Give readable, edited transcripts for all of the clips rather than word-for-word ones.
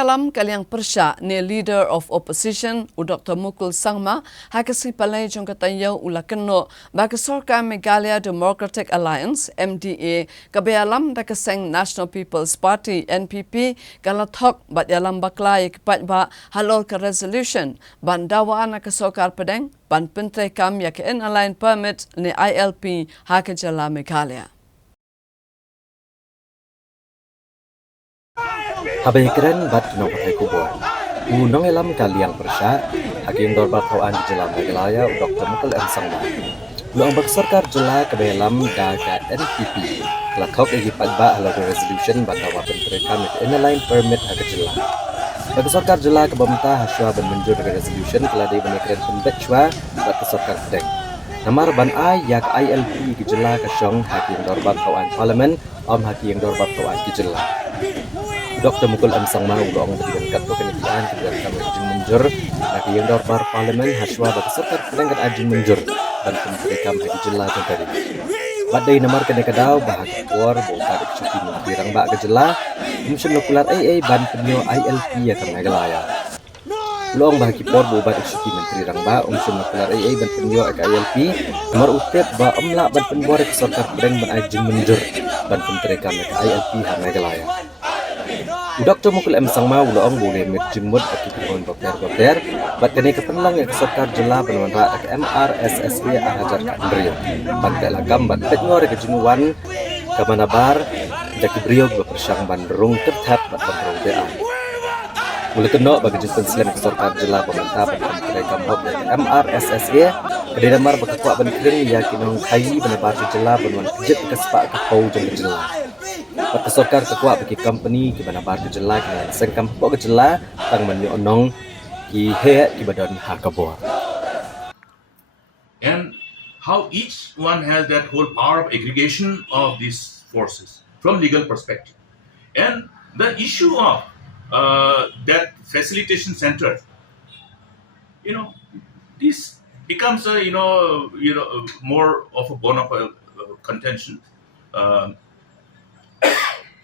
alam kaliang persya ni leader of opposition Dr. Mukul Sangma hakasi palai jong katayaw ula keno bagi sorka Meghalaya Democratic Alliance MDA kabe alam dakaseng National People's Party NPP Jingthok bat alam baklay kipat ba halol ke resolution ban dawaan nakasokar pedeng ban pentre kam yak align permit ni ILP hakajala Meghalaya. Habay keren bat nong pakai kubur. Unong elam kaliang persya, hakim dorbat hawaan di jelam Meghalaya Dr. Mukul Sangma. Luang bersorkar jela kebelam daga NPP. Kelakok egi padba halau resolution batawa penterikan inline permit haga jela. Bersorkar jela kebamta haswa ben menjur resolution keladai benekren pembecwa bat kesorkar pedeng. Namar ban a yak ILP ke jela kasyong hakim dorbat hawaan parlimen om hakim dorbat hawaan ke jela. Dr. Mukul Sangma ulong berikan kartu kenediaan kemudian kami izin menjur bagi yang dorbar parlimen haswa bagi serta penengkat izin menjur dan memberikan bagi jela tadi. Badai namar kena kadau bahagi kuar bongkar cuti menteri rang bak kejela Komisi Nukular AA ban penyo ILP ya kan Meghalaya. Ulong bahagi kuar bobat cuti menteri rang bak Komisi Nukular AA ban penyo ILP nomor utip ba omlak ban penbor kesorkar peneng ban izin menjur ban memberikan ILP ha Meghalaya. Dr. Mukul Sangma ulong boleh menjemput akibat dokter bat kini kepenlang yang kesorkar jela penuan rak MRSSE ahajar Kandrio pantai lagam bat petngor kejenuan kamanabar jaki brio berpersyang bandrung tertap bat bandrung DA. Mulai kena bagi jumpa selain kesorkar jela pemerintah pada mereka hok dari MRSSE kedai damar berkekuat bandring yakinong kayi benebar jela penuan kejut kesepak kepau jeng jela. Kesorkar kekuat bagi company di mana bar kejela dengan sengkam pok kejela tang menyonong ki he ki badan hakabor. And how each one has that whole power of aggregation of these forces from legal perspective. And the issue of that facilitation center, this becomes a more of a bone of a contention.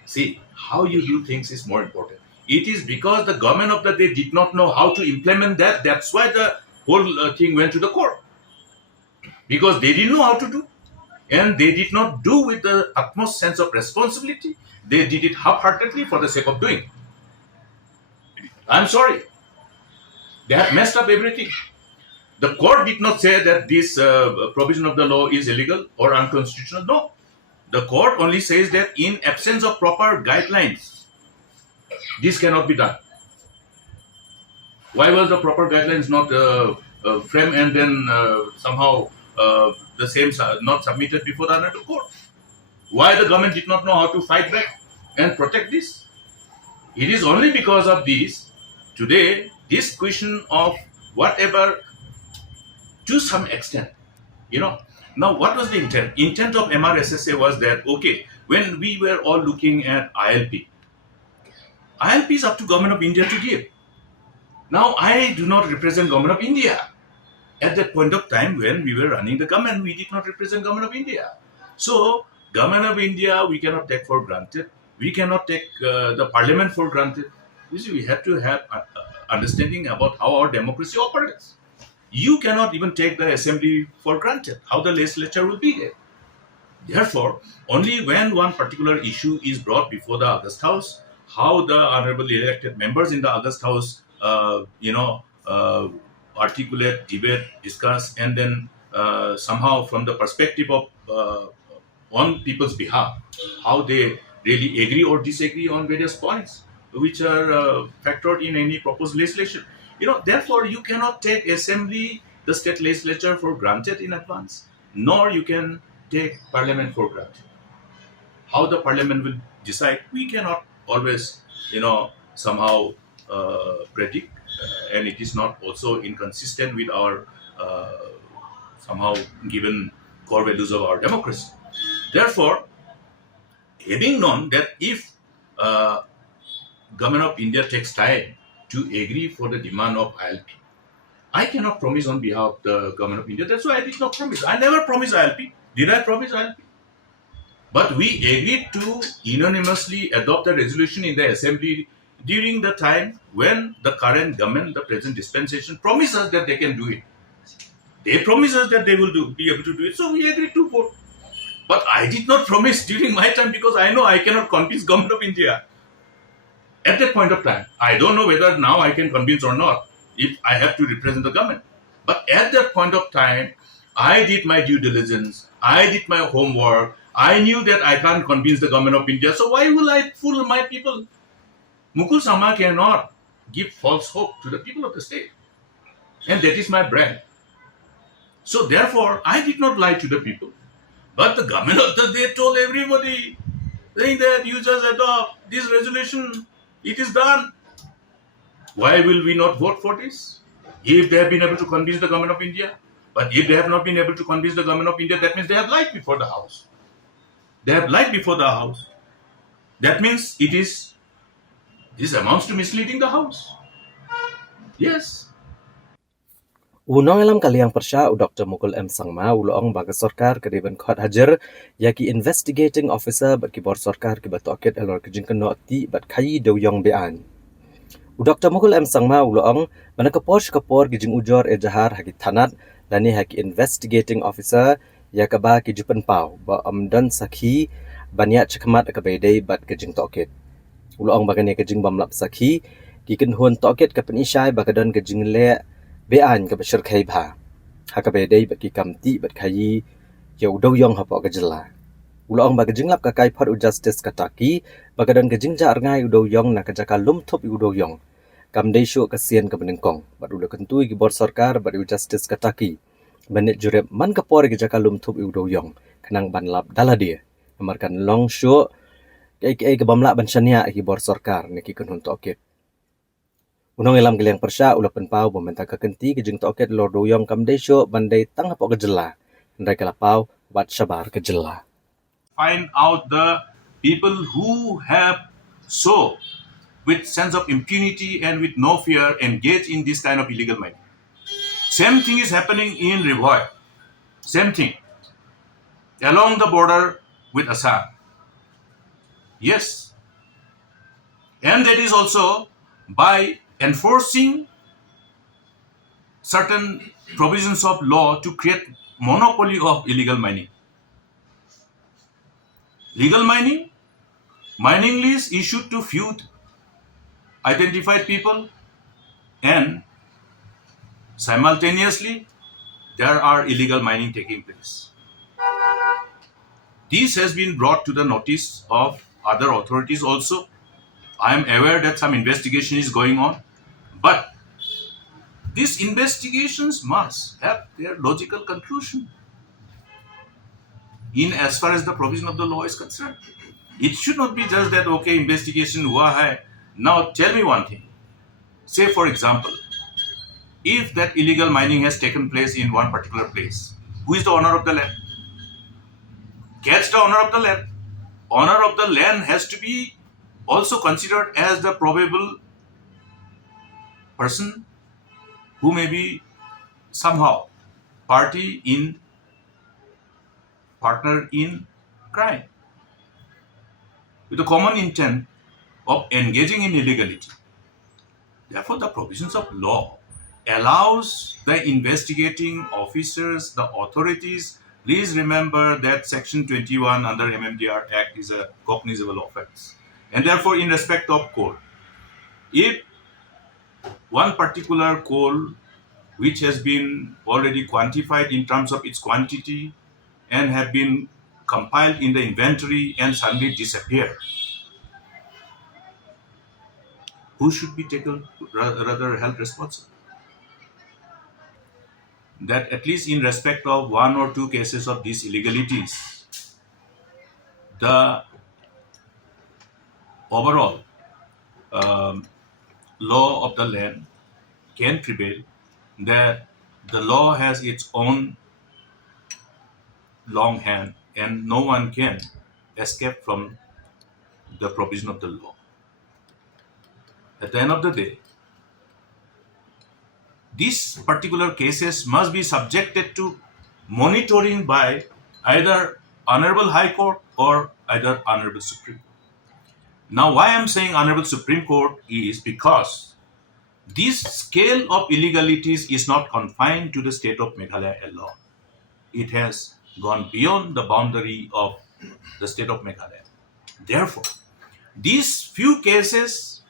See, how you do things is more important. It is because the government of the day did not know how to implement that. That's why the whole thing went to the court. Because they didn't know how to do. And they did not do with the utmost sense of responsibility. They did it half-heartedly for the sake of doing. I'm sorry. They have messed up everything. The court did not say that this provision of the law is illegal or unconstitutional. No. The court only says that in absence of proper guidelines, this cannot be done. Why was the proper guidelines not framed and then somehow the same not submitted before the honorable court? Why the government did not know how to fight back and protect this? It is only because of this, today, this question of whatever, to some extent, Now, what was the intent? Intent of MRSSA was that, okay, when we were all looking at ILP is up to Government of India to give. Now, I do not represent Government of India. At that point of time when we were running the government, we did not represent Government of India. So, Government of India, we cannot take for granted. We cannot take the parliament for granted. You see, we have to have understanding about how our democracy operates. You cannot even take the assembly for granted, how the legislature will be there. Therefore, only when one particular issue is brought before the August House, how the honorable elected members in the August House, articulate, debate, discuss, and then somehow from the perspective of on people's behalf, how they really agree or disagree on various points which are factored in any proposed legislation. Therefore, you cannot take assembly, the state legislature for granted in advance, nor you can take parliament for granted. How the parliament will decide, we cannot always, somehow predict, and it is not also inconsistent with our somehow given core values of our democracy. Therefore, having known that if Government of India takes time to agree for the demand of ILP, I cannot promise on behalf of the Government of India. That's why I did not promise. I never promised ILP. Did I promise ILP? But we agreed to unanimously adopt a resolution in the Assembly during the time when the current government, the present dispensation, promises that they can do it. They promise us that they will be able to do it, so we agreed to vote. But I did not promise during my time because I know I cannot convince government of India. At that point of time, I don't know whether now I can convince or not if I have to represent the government. But at that point of time, I did my due diligence. I did my homework. I knew that I can't convince the government of India. So why will I fool my people? Mukul Sangma cannot give false hope to the people of the state. And that is my brand. So therefore, I did not lie to the people. But the government of the day told everybody, saying that you just adopt this resolution, it is done. Why will we not vote for this? If they have been able to convince the government of India, but if they have not been able to convince the government of India, that means they have lied before the House. They have lied before the House. That means this amounts to misleading the House. Yes. Unang alam kaliang persya Dr. Mukul Sangma uloong baga sorkar ke deban khot hajar yaki investigating officer bat kibor sorkar ki batoket elor ke jingkeno ti bat khayi doyong bean. Dr. Mukul Sangma uloong mana kapor ki jing ujor jahar haki thanat lani haki investigating officer yakaba ki jupan pau ba amdan sakhi banyak chakmat ke bedai bat ke jingtoket. Uloong bagane ke jing bamlap sakhi ki kenhun toket ke penishai bagadan ke jingle bean ke besar khai bha haka bedai baki kamti bat khayi yo doyong hapo ke jela uloong bag jinglap ka kai phar justice kataki bagadan ke jingja arngai doyong na ka jaka lumthup doyong kamdei shu ka sian ka benengkong bat ulo kentui ki bor sarkar bat justice kataki banit jurep man ka por ke jaka lumthup doyong kanang banlap daladia amarkan long shu ke bamla banshania ki bor sarkar ne ki kunhun toket Unang ilam giliang persya ulapan pau bomenta kakenti ke jing toket lor doyong kamdei syo bandai tang hapok ke jela. Ndai kalapau wat sabar ke jela. Find out the people who have so with sense of impunity and with no fear engage in this kind of illegal mining. Same thing is happening in Rivoy. Same thing. Along the border with Assam. Yes. And that is also by enforcing certain provisions of law to create monopoly of illegal mining. Legal mining lease issued to few identified people, and simultaneously there are illegal mining taking place. This has been brought to the notice of other authorities also. I am aware that some investigation is going on, but these investigations must have their logical conclusion in as far as the provision of the law is concerned. It should not be just that, okay, investigation hua hai. Now tell me one thing. Say for example, if that illegal mining has taken place in one particular place, who is the owner of the land? Catch the owner of the land. Owner of the land has to be also considered as the probable person who may be somehow partner in crime with the common intent of engaging in illegality. Therefore, the provisions of law allows the investigating officers, the authorities. Please remember that Section 21 under MDA Act is a cognizable offence. And therefore, in respect of coal, if one particular coal which has been already quantified in terms of its quantity and have been compiled in the inventory and suddenly disappear, who should be taken, rather held responsible? That at least in respect of one or two cases of these illegalities, the overall law of the land can prevail, that the law has its own long hand and no one can escape from the provision of the law. At the end of the day, these particular cases must be subjected to monitoring by either Honorable High Court or either Honorable Supreme Court. Now, why I'm saying Honorable Supreme Court is because this scale of illegalities is not confined to the state of Meghalaya alone. It has gone beyond the boundary of the state of Meghalaya. Therefore, these few cases,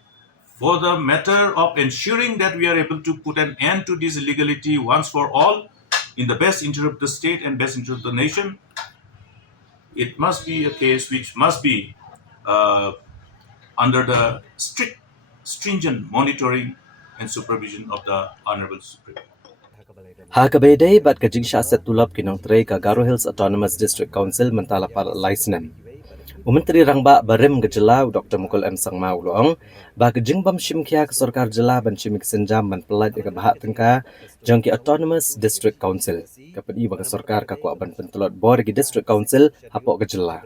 for the matter of ensuring that we are able to put an end to this illegality once for all, in the best interest of the state and best interest of the nation, it must be a case which must be uh, under the strict, stringent monitoring and supervision of the Honorable Supreme Court. Ha kabedai bat ka jingsha set tulap kinong tray ka Garo Hills Autonomous District Council mentala pal license. Umenteri Rangba Barim Gejelau Dr. Mukul Sangma Ulong ba ke jingbam shimkia ke Sarkar Jela ban shimik senjam ban pelat ke bahat tengka jangki Autonomous District Council. Kapedi ba ke Sarkar ka kuat ban pentelot bor ke District Council hapok ke Jela.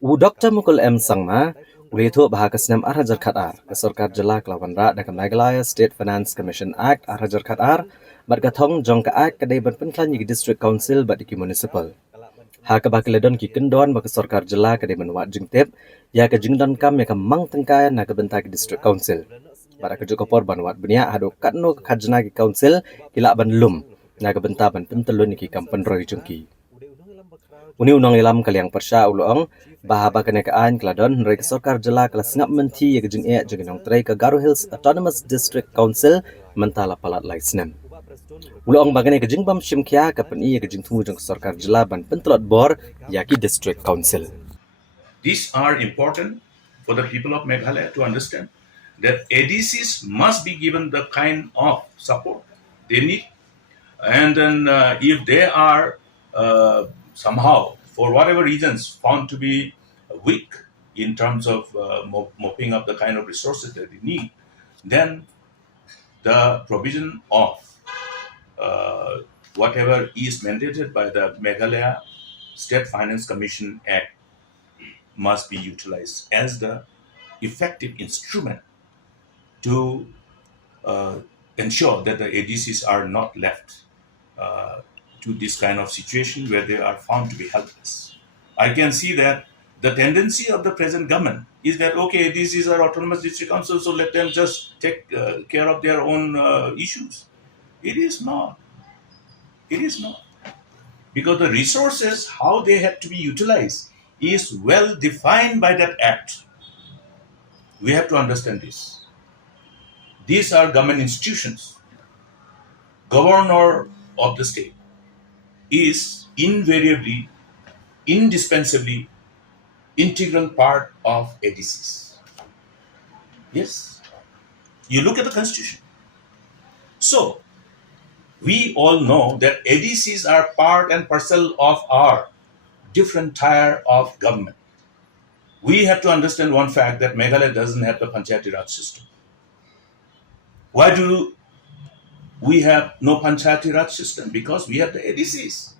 Dr. Mukul Sangma Uli itu bahag kesenam Arhajar Khatar ke Sarkar Jela kelawan rak dan ke Meghalaya State Finance Commission Act Arhajar Khatar bat kathong jong ka act kadai ban penklan ke District Council bat ki municipal. Ha ka bakiledon ki kendon bak Sarkar Jela kadai menwat jingtep ya ke jingdon kam ya ke mang tengkai na ke bentak District Council. Bara ke jokopor ban wat benia hado katno ke khajna ki council kila ban lum na ke benta ban pentelun ki kampen roi jengki. Uni unang ilam kaliang persya ulong bahaba kenekaan keladon rei ke Sarkar Jela kelas ngap menti ya ke jing jenginong tray ke Garo Hills Autonomous District Council mentala palat license. Ulong bagane ke jingbam shimkia ke peni ke jingtmu jeng Sarkar Jela ban pentelot bor yaki District Council. These are important for the people of Meghalaya to understand that ADCs must be given the kind of support they need. And then if they are somehow, for whatever reasons, found to be weak in terms of mopping up the kind of resources that they need, then the provision of whatever is mandated by the Meghalaya State Finance Commission Act must be utilized as the effective instrument to ensure that the ADCs are not left to this kind of situation where they are found to be helpless. I can see that the tendency of the present government is that, okay, ADCs are autonomous district councils, so let them just take care of their own issues. It is not. It is not. Because the resources, how they have to be utilized, is well defined by that act. We have to understand this. These are government institutions. Governor of the state is invariably, indispensably integral part of ADCs. Yes. You look at the constitution. So, we all know that ADCs are part and parcel of our different tier of government. We have to understand one fact that Meghalaya doesn't have the Panchayati Raj system. Why do we have no Panchayati Raj system? Because we have the ADCs.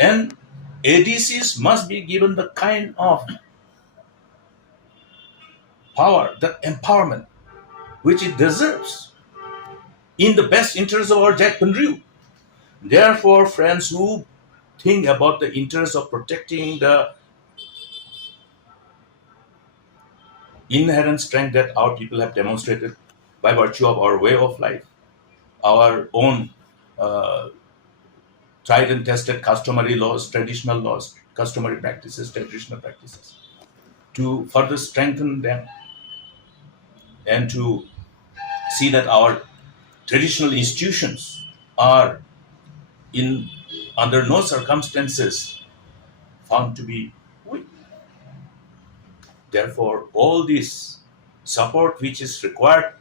And ADCs must be given the kind of power, the empowerment, which it deserves in the best interest of our Jack Penriu. Therefore, friends who think about the interest of protecting the inherent strength that our people have demonstrated by virtue of our way of life, our own tried and tested customary laws, traditional laws, customary practices, traditional practices, to further strengthen them and to see that our traditional institutions are in under no circumstances found to be weak. Therefore, all this support which is required